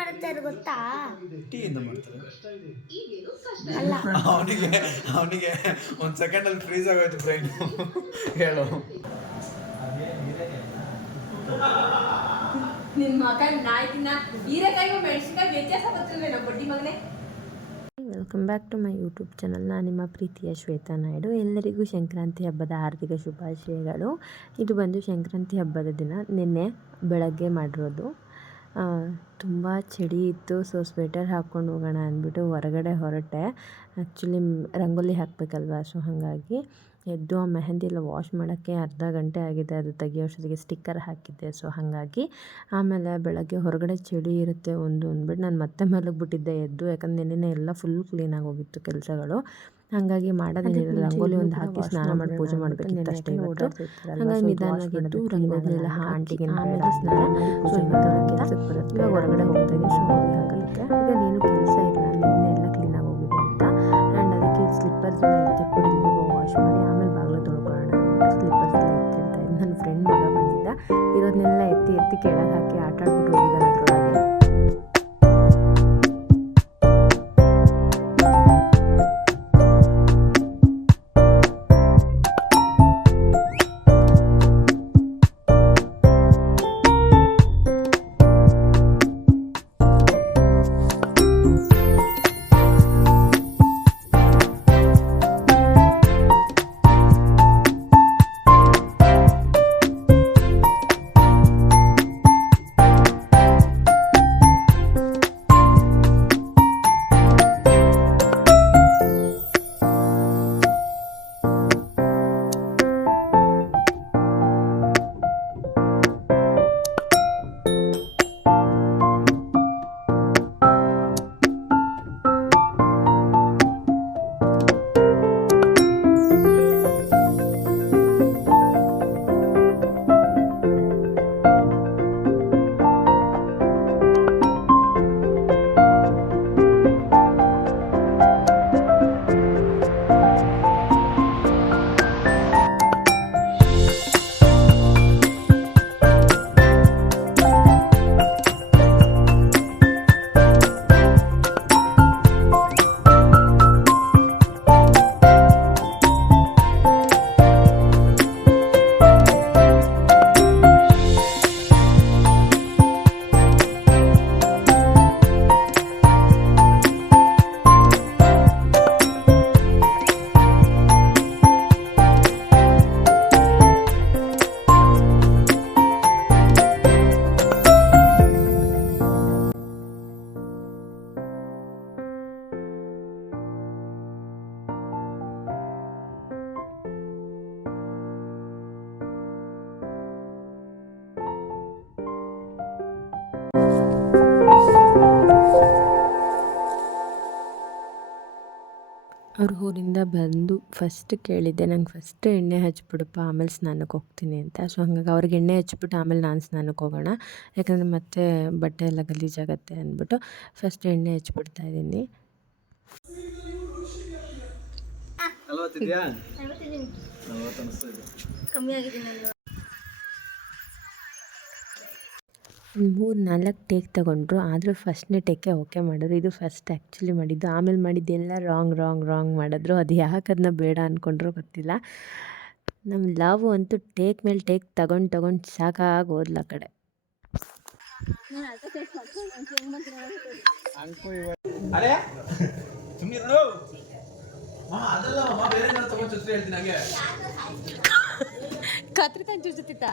ಮಾಡ್ತಾರೆ ಗೊತ್ತಾ? ಟೀಯಿಂದ ಮಾಡ್ತಾರೆ. ಅಲ್ಲ. ಅವನಿಗೆ ಅವನಿಗೆ ಒಂದು ಸೆಕೆಂಡಲ್ಲಿ ಫ್ರೀಸ್ ಆಗೋಯ್ತು ಬ್ರೈನ್ ಹೇಳು. ನಿನ್ನ ಮಗ ನಾಯ್ತಿನ ಹೀರೆಕಾಯಿ ಮೆಣಸಿನ್ಕಾಯಿ ವ್ಯತ್ಯಾಸ ಗೊತ್ತಿಲ್ವೇನೋ ಬಡ್ಡಿ ಮಗನೇ? Welcome back to my YouTube channel ನಾನು ನಿಮ್ಮ ಪ್ರೀತಿಯ ಶ್ವೇತಾ ನಾಯ್ಡು. ಎಲ್ಲರಿಗೂ ಸಂಕ್ರಾಂತಿ ಹಬ್ಬದ ಹಾರ್ದಿಕ ಶುಭಾಶಯಗಳು. ಇದು ಬಂದು ಸಂಕ್ರಾಂತಿ ಹಬ್ಬದ ದಿನ. ನಿನ್ನೆ ಬೆಳಗ್ಗೆ ಮಾಡಿರೋದು. ತುಂಬ ಚಳಿ ಇತ್ತು ಸೊ ಸ್ವೆಟರ್ ಹಾಕ್ಕೊಂಡು ಹೋಗೋಣ ಅಂದ್ಬಿಟ್ಟು ಹೊರಗಡೆ ಹೊರಟೆ. ಆ್ಯಕ್ಚುಲಿ ರಂಗೋಲಿ ಹಾಕಬೇಕಲ್ವಾ ಸೊ ಹಾಗಾಗಿ ಎದ್ದು ಆ ಮೆಹಂದಿ ಎಲ್ಲ ವಾಶ್ ಮಾಡೋಕ್ಕೆ ಅರ್ಧ ಗಂಟೆ ಆಗಿದೆ, ಅದು ತೆಗಿಯೋಷ್ಟೊತ್ತಿಗೆ ಸ್ಟಿಕ್ಕರ್ ಹಾಕಿದ್ದೆ ಸೊ ಹಾಗಾಗಿ ಆಮೇಲೆ ಬೆಳಗ್ಗೆ ಹೊರಗಡೆ ಚಳಿ ಇರುತ್ತೆ ಒಂದು ಅಂದ್ಬಿಟ್ಟು ನಾನು ಮತ್ತೆ ಮಲಗಿಬಿಟ್ಟಿದ್ದೆ ಎದ್ದು, ಯಾಕಂದ್ರೆ ನಿನ್ನೆ ಎಲ್ಲ ಫುಲ್ ಕ್ಲೀನಾಗಿ ಹೋಗಿತ್ತು ಕೆಲಸಗಳು. ಹಾಗಾಗಿ ಮಾಡೋದೇನಿಲ್ಲ ರಂಗೋಲಿ ಒಂದು ಹಾಕಿ ಸ್ನಾನ ಮಾಡಿ ಪೂಜೆ ಮಾಡಬೇಕಿತ್ತು ಅಷ್ಟೇ ಇವತ್ತು. ಹಾಗಾಗಿ ನಿಧಾನವಾಗಿ ಎದ್ದು ರಂಗೋಲಿ ಎಲ್ಲ ಆಂಟಿಗೆ ಆಮೇಲೆ ಸ್ನಾನ ಸೊ ಪೂಜೆ ಕೆಲಸಕ್ಕೆ ಬರುತ್ತೆ ಇವಾಗ ಹೊರಗಡೆ ಹೋಗ್ತೀನಿ ಇದ್ದೀನಿ. ಸೊ ಹೋಗಿ ಹಾಕಲಿಕ್ಕೆ. ಈಗ ಏನು ಕೆಲಸ ಇಲ್ಲ. ನಿನ್ನೆ ಎಲ್ಲ ಕ್ಲೀನಾಗಿ ಹೋಗಿದೆ ಅಂತ. ಆ್ಯಂಡ್ ಅದಕ್ಕೆ ಸ್ಲಿಪ್ಪರ್ಸ್ ಎಲ್ಲ ಎತ್ತಿಟ್ಬಿಟ್ಟು ಇವಾಗ ವಾಶ್ ಮಾಡಿ ಆಮೇಲೆ ಬಾಗಿಲು ತೊಳ್ಕೊಳ್ಳೋಣ ಸ್ಲಿಪ್ಪರ್ ಸ್ಲಿಪ್ಪರ್ಸ್ ಎಲ್ಲ ಎತ್ತಿಡ್ತಾ ನನ್ನ ಫ್ರೆಂಡ್ ಮಗ ಬಂದಿದ್ದ. ಇರೋದನ್ನೆಲ್ಲ ಎತ್ತಿ ಎತ್ತಿ ಕೆಳಗೆ ಹಾಕಿ ಆಟ ಆಡ್ಬಿಟ್ಟು ಹೋಗಿದ್ದಾನೆ. ಫಸ್ಟ್ ಕೇಳಿದ್ದೆ. ನಂಗೆ ಫಸ್ಟ್ ಎಣ್ಣೆ ಹಚ್ಬಿಡಪ್ಪ ಆಮೇಲೆ ಸ್ನಾನಕ್ಕೆ ಹೋಗ್ತೀನಿ ಅಂತ. ಸೊ ಹಂಗಾಗಿ ಅವ್ರಿಗೆ ಎಣ್ಣೆ ಹಚ್ಬಿಟ್ಟು ಆಮೇಲೆ ನಾನು ಸ್ನಾನಕ್ಕೆ ಹೋಗೋಣ. ಯಾಕಂದರೆ ಮತ್ತೆ ಬಟ್ಟೆ ಎಲ್ಲ ಗಲೀಜಾಗತ್ತೆ ಅಂದ್ಬಿಟ್ಟು ಫಸ್ಟ್ ಎಣ್ಣೆ ಹಚ್ಬಿಡ್ತಾ ಇದ್ದೀನಿ. ಕಮ್ಮಿ ಮೂರು ನಾಲ್ಕು ಟೇಕ್ ತೊಗೊಂಡ್ರು, ಆದರೂ ಫಸ್ಟ್ನೇ ಟೇಕೆ ಓಕೆ ಮಾಡಿದ್ರು. ಇದು ಫಸ್ಟ್ ಆ್ಯಕ್ಚುಲಿ ಮಾಡಿದ್ದು. ಆಮೇಲೆ ಮಾಡಿದ್ದೆಲ್ಲ ರಾಂಗ್ ರಾಂಗ್ ರಾಂಗ್ ಮಾಡಿದ್ರು. ಅದು ಯಾಕೆ ಅದನ್ನ ಬೇಡ ಅಂದ್ಕೊಂಡ್ರು ಗೊತ್ತಿಲ್ಲ. ನಮ್ಮ ಲವ್ ಅಂತೂ ಟೇಕ್ ಮೇಲೆ ಟೇಕ್ ತಗೊಂಡು ತಗೊಂಡು ಸಾಕಾಗಿ ಹೋದ್ಲ ಕಡೆ. ಹೇಳ್ತೀನಿ ಕತ್ರಿಕಾಯಿ ಚುಚ್ಚುತ್ತಿತ್ತ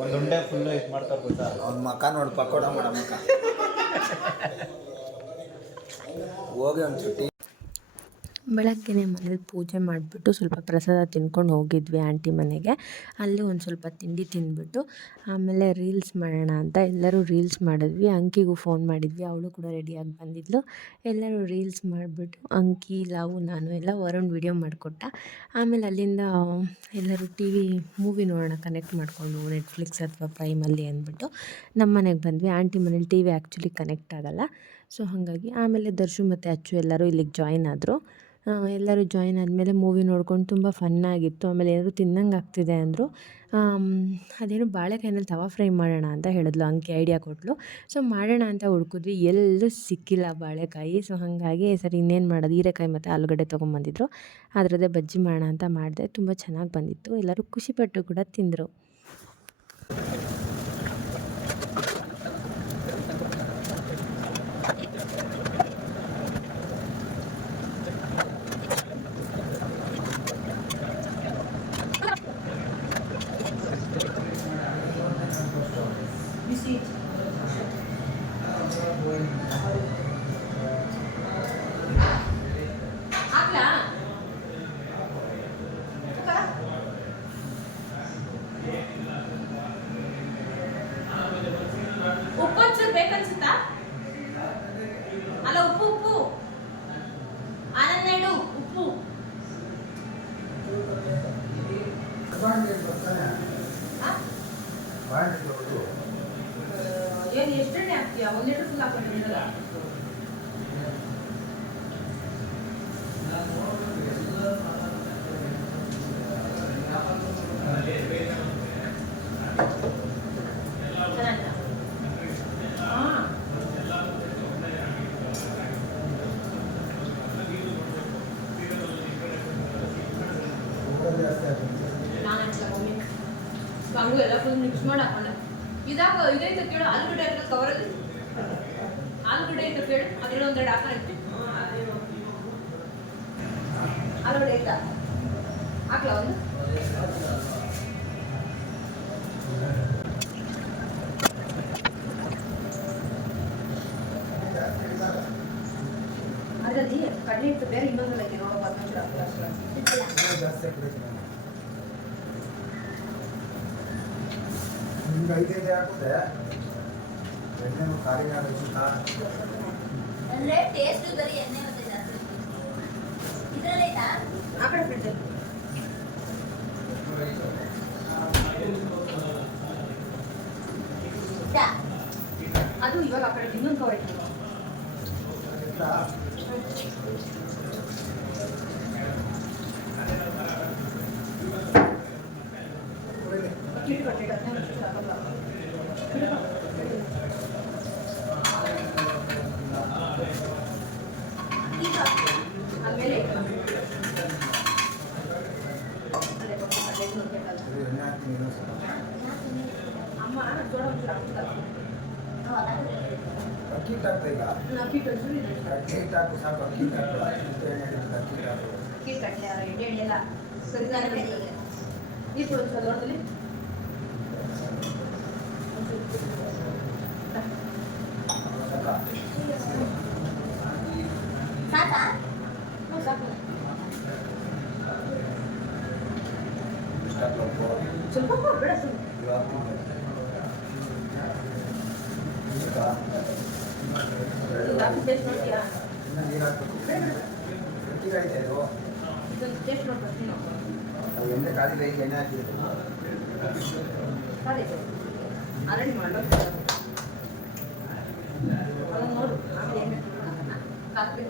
ಒಂದು ಉಂಡೆ ಫುಲ್ ಇದು ಮಾಡ್ತಾರೆ ಗೊತ್ತಾ? ಅವ್ನ ಮಕ ನೋಡಿ ಪಕೋಡ ಮಾಡ ಮಕ. ಹೋಗಿ ಒಂದು ಚುಟ್ಟಿ. ಬೆಳಗ್ಗೆನೇ ಮನೇಲಿ ಪೂಜೆ ಮಾಡಿಬಿಟ್ಟು ಸ್ವಲ್ಪ ಪ್ರಸಾದ ತಿನ್ಕೊಂಡು ಹೋಗಿದ್ವಿ ಆಂಟಿ ಮನೆಗೆ. ಅಲ್ಲಿ ಒಂದು ಸ್ವಲ್ಪ ತಿಂಡಿ ತಿಂದ್ಬಿಟ್ಟು ಆಮೇಲೆ ರೀಲ್ಸ್ ಮಾಡೋಣ ಅಂತ ಎಲ್ಲರೂ ರೀಲ್ಸ್ ಮಾಡಿದ್ವಿ. ಅಂಕಿಗೂ ಫೋನ್ ಮಾಡಿದ್ವಿ. ಅವಳು ಕೂಡ ರೆಡಿಯಾಗಿ ಬಂದಿದ್ಲು. ಎಲ್ಲರೂ ರೀಲ್ಸ್ ಮಾಡಿಬಿಟ್ಟು ಅಂಕಿ, ಲಾವು, ನಾನು ಎಲ್ಲ ವರುಣ್ ವಿಡಿಯೋ ಮಾಡಿಕೊಟ್ಟ. ಆಮೇಲೆ ಅಲ್ಲಿಂದ ಎಲ್ಲರೂ ಟಿ ವಿ ಮೂವಿ ನೋಡೋಣ ಕನೆಕ್ಟ್ ಮಾಡಿಕೊಂಡು ನೆಟ್ಫ್ಲಿಕ್ಸ್ ಅಥವಾ ಪ್ರೈಮಲ್ಲಿ ಅಂದ್ಬಿಟ್ಟು ನಮ್ಮ ಮನೆಗೆ ಬಂದ್ವಿ. ಆಂಟಿ ಮನೇಲಿ ಟಿ ವಿ ಆ್ಯಕ್ಚುಲಿ ಕನೆಕ್ಟ್ ಆಗಲ್ಲ. ಸೊ ಹಾಗಾಗಿ ಆಮೇಲೆ ದರ್ಶು ಮತ್ತು ಅಚ್ಚು ಎಲ್ಲರೂ ಇಲ್ಲಿಗೆ ಜಾಯ್ನ್ ಆದರು. ಎಲ್ಲರೂ ಜಾಯಿನ್ ಆದಮೇಲೆ ಮೂವಿ ನೋಡ್ಕೊಂಡು ತುಂಬ ಫನ್ನಾಗಿತ್ತು ಆಮೇಲೆ ಏನಾದರೂ ತಿನ್ನಂಗೆ ಆಗ್ತಿದೆ ಅಂದರು ಅದೇನು ಬಾಳೆಕಾಯಿನಲ್ಲಿ ತವಾ ಫ್ರೈ ಮಾಡೋಣ ಅಂತ ಹೇಳಿದ್ಲು, ಹಂಗೆ ಐಡಿಯಾ ಕೊಟ್ಟಳು ಸೊ ಮಾಡೋಣ ಅಂತ ಹುಡ್ಕಿದ್ವಿ. ಎಲ್ಲೂ ಸಿಕ್ಕಿಲ್ಲ ಬಾಳೆಕಾಯಿ. ಸೊ ಹಾಗಾಗಿ ಸರಿ ಇನ್ನೇನು ಮಾಡೋದು? ಹೀರೆಕಾಯಿ ಮತ್ತು ಆಲೂಗಡ್ಡೆ ತೊಗೊಂಬಂದಿದ್ರು. ಅದರದ್ದೇ ಬಜ್ಜಿ ಮಾಡೋಣ ಅಂತ ಮಾಡಿದೆ. ತುಂಬ ಚೆನ್ನಾಗಿ ಬಂದಿತ್ತು. ಎಲ್ಲರೂ ಖುಷಿಪಟ್ಟು ಕೂಡ ತಿಂದರು. ఉప్పు ఉప్పు. అనన్నాడు ఉప్పు. ಹಂಗು ಎಲ್ಲ ಫುಲ್ ಮಿಕ್ಸ್ ಮಾಡಿ ಹಾಕೊಂಡೆ. ಇದಾಗ ಇದೈತೆ ಕೇಳು, ಆಲೂಗಡ್ಡೆ ಹಾಕಿದ ಕವರಲ್ಲಿ ಆಲೂಗಡ್ಡೆ ಐತೆ ಕೇಳು, ಅದ್ರಲ್ಲಿ ಒಂದೆರಡು ಹಾಕೊಂಡು ಆಲೂಗಡ್ಡೆ ಐತಾ ಹಾಕ್ಲಾ ಒಂದು? ಅದರಲ್ಲಿ ಕಡಲೆ ಹಿಟ್ಟು ಬೇರೆ ಇನ್ನೊಂದ್ರಲ್ಲಿ ಐತೆ ನೋಡೋ ಹದಿನೈದು ಹಾಕ್ಲಾ ಅಷ್ಟೇ ನಿಮ್ಗೆ ಐದೈದು ಹಾಕಿದೆ ಎಣ್ಣೆ ಖಾಲಿ ಆಗೋಕ್ಕಿಂತ ಅಂದ್ರೆ ಟೇಸ್ಟ್ ಬರೀ ಎಣ್ಣೆ ಮತ್ತೆ ಜಾಸ್ತಿ ಇದ್ರಲ್ಲಿ ಆಯ್ತಾ ಆ ಕಡೆ ಫ್ರಿಡ್ಜ್ ಇದ್ದ? ಅದು ಇವಾಗ ಆ ಕಡೆ ಇನ್ನೊಂದು ಕವರ್ ಇಟ್ಟು ಕಿಟ್ಟು ಕಟ್ಟಿಟ್ಟು ಅಕ್ಕಿ ಹಿಟ್ಟು ಹಾಕ್ತಾ ಇಲ್ಲ ನಾವು ಕಿಟ್ಟು ಒಂಚೂರು ಇದೆ. ಅಕ್ಕಿ ಹಿಟ್ಟು ಹಾಕು ಸಾಕು ಅಕ್ಕಿ ಹಿಟ್ಟು ಹಾಕು ಎಣ್ಣೆ ಹಿಡಿದು ಅಕ್ಕಿ ಹಿಟ್ಟು ಹಾಕು ಕಿಟ್ಟು ಕಟ್ಲೆ ಎಣ್ಣೆ ಎಣ್ಣೆಲ್ಲ ಸರಿ ನಾನು ಬೆಳೆಯೋದು ನೀರು ಎಣ್ಣೆ ಕಾಲಿಗೆ ಎಣ್ಣೆ ಹಾಕಿದ್ದು ಸರಿ ಆಲ್ರೆಡಿ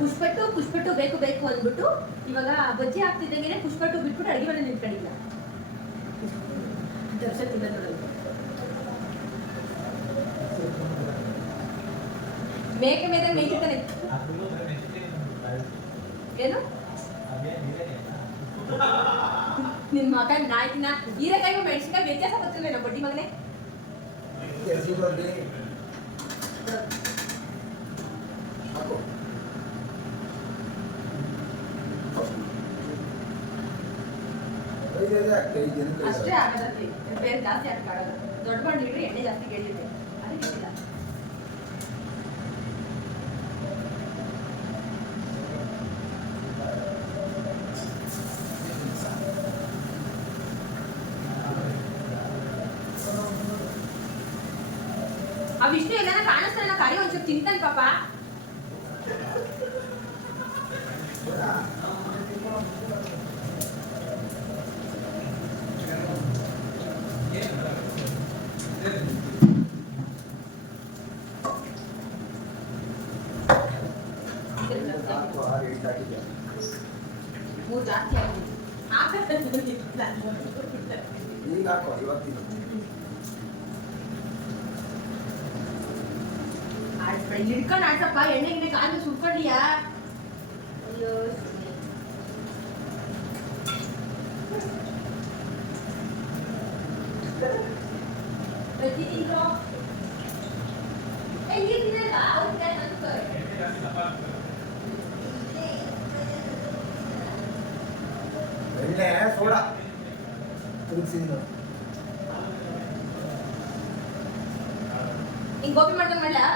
ಪುಷ್ಪಟ್ಟು ಪುಷ್ಪಟ್ಟು ಬೇಕು ಬೇಕು ಅಂದ್ಬಿಟ್ಟು ಇವಾಗ ಬಜ್ಜಿ ಹಾಕ್ತಿದ್ದಂಗೆ ಪುಷ್ಪಟ್ಟು ಬಿಟ್ಬಿಟ್ಟು ಅಡಿಗೆ ಮನೆ ನಿಂತ್ಕೊಂಡಿಲ್ಲ ದರ್ಶನ ತಿನ್ನೋದು ಮೇಕೆ ಮೇಲೆ ಮೇಯ್ತಿರ್ತಾನೆ ಏನು ನಿನ್ ಮಗ ನಾಯ್ತಿನ ಹೀರೆಕಾಯಿ ಮೆಣಸಿನ್ಕಾಯಿ ವ್ಯತ್ಯಾಸ ಗೊತ್ತಿಲ್ಲ ನಮ್ಮ ಬಡ್ಡಿ ಮಗನೇ ಎಸಿ ಬರ್ಲಿ ಹಾಕು ಐದು ಇದೆ ಐದು ಜನಕ್ಕೆ ಅಷ್ಟೇ ಆಗದಂತೆ ಬೇರೆ ಜಾಸ್ತಿ ಆಗಲ್ಲ ದೊಡ್ಡ ಬಂದು ಇಡ್ರಿ ಎಣ್ಣೆ ಜಾಸ್ತಿ ಕೇಳಿದೆ ಅದಕ್ಕೆ இருக்கா என்னைக்குமே காலையில் சுட்டலையா ஐயோ இல்லை சோடா. புரிச்சுங்களா நீ கோபி மட்டும் இல்லை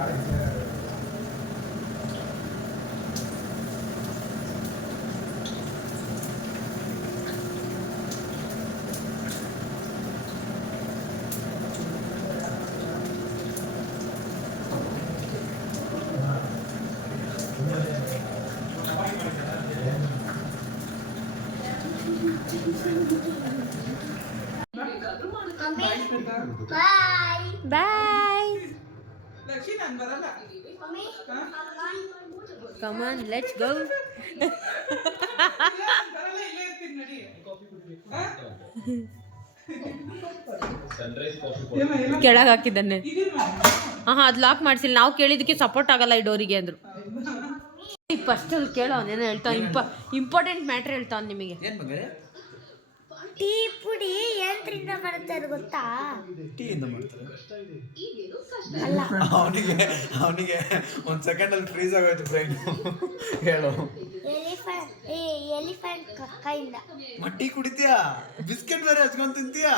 ಬಾಯ್ ನಾನು ಬರಲ್ಲ ಕಮಾನ್ ಲೆಟ್ಸ್ ಗೋ ಬರಲ್ಲ ಇಲ್ಲೇ ಇರ್ತೀನಿ ನಡಿ. ಕೆಳಗೆ ಹಾಕಿದ್ದಾನೆ. ಇದೀನಿ ಹಾಂ ಅದು ಲಾಕ್ ಮಾಡಿಸಿಲ್ಲ. ನಾವು ಕೇಳಿದ್ದಕ್ಕೆ ಸಪೋರ್ಟ್ ಆಗಲ್ಲ ಈ ಡೋರಿಗೆ ಅಂದರು. ಫಸ್ಟ್ ಅಲ್ಲಿ ಕೇಳೋ ಅವನೇನೋ ಹೇಳ್ತಾವ ಇಂಪ ಇಂಪಾರ್ಟೆಂಟ್ ಮ್ಯಾಟ್ರ್ ಹೇಳ್ತಾವ ನಿಮಗೆ. ಟೀ ಪುಡಿ ಯಂತ್ರದಿಂದ ಬರುತ್ತೆ ಅದು ಗೊತ್ತಾ? ಟೀಯಿಂದ ಮಾಡ್ತಾರೆ. ಅಲ್ಲ ಅವನಿಗೆ ಅವನಿಗೆ ಒಂದ್ ಸೆಕೆಂಡ್ ಅಲ್ಲಿ ಫ್ರೀಸ್ ಆಗೋಯ್ತು ಬ್ರೈನ್ ಹೇಳು. ಎಲಿಫೆಂಟ್ ಏ ಎಲಿಫೆಂಟ್ ಕಕ್ಕೆಯಿಂದ ಮ ಕುಡಿತೀಯಾ? ಬಿಸ್ಕೆಟ್ ಬೇರೆ ಹಚ್ಕೊಂಡ್ ತಿಂತೀಯಾ?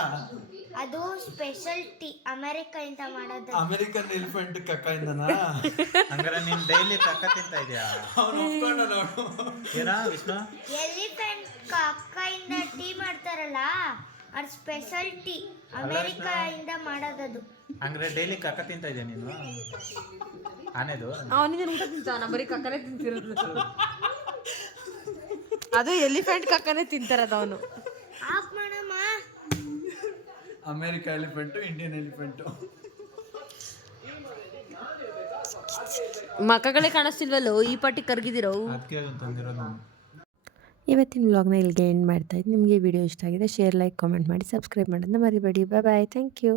ಅದು ಸ್ಪೆಷಲ್ ಟೀ ಅಮೆರಿಕದಿಂದ ಮಾಡೋದು. ಅಮೆರಿಕನ್ ಎಲಿಫೆಂಟ್ ಕಕ್ಕಾಯಿಂದನಾ ಹಂಗಾರೆ ನೀನ್ ಡೈಲಿ ಕಕ್ಕ ತಿಂತ ಇದೆಯಾ? ಅವ್ನು ಒಪ್ಕೊಂಡ ನೋಡು ಏನಾ ವಿಷ್ಣು? ಎಲಿಫೆಂಟ್ ಕಕ್ಕೆಯಿಂದ ಟೀ ಮಾಡ್ತಾರಲ್ಲ? ಅದು ಸ್ಪೆಷಾಲಿಟಿ ಅಮೆರಿಕಾಯಿಂದ ಮಾಡೋದದು. ಹಂಗ್ರೆ ಡೈಲಿ ಕಕ್ಕ ತಿಂತ ಇದೆಯಾ ನೀನು? ಆನೆದು? ಅವನಿಗೆ ಊಟ ತಿಂತಾನ ಬರೀ ಕಕ್ಕನೆ ತಿಂತಿರೋದು. ಅದು ಎಲಿಫೆಂಟ್ ಕಕ್ಕನೆ ತಿಂತಾರದ ಅವನು. ಆಫ್ ಮಾಡಮ್ಮ. America elephant Indian elephant. ಮಕ್ಕಗಳೇ ಕಾಣಿಸ್ತಿಲ್ವಲ್ಲೋ? ಈ ಪಾಟಿ ಕರ್ಗಿದಿರೋ? ಅದಕ್ಕೆ ತಂದಿರೋದು ನಾನು. ಇವತ್ತಿನ ವ್ಲಾಗ್ನ ಇಲ್ಲಿಗೆ ಎಂಡ್ ಮಾಡ್ತಾ ಇದ್ದೀನಿ. ನಿಮಗೆ ವಿಡಿಯೋ ಇಷ್ಟ ಆಗಿದೆ ಶೇರ್ ಲೈಕ್ ಕಾಮೆಂಟ್ ಮಾಡಿ ಸಬ್ಸ್ಕ್ರೈಬ್ ಮಾಡೋದನ್ನ ಮರಿಬೇಡಿ. ಬಾಯ್ ಬಾಯ್ ಥ್ಯಾಂಕ್ ಯು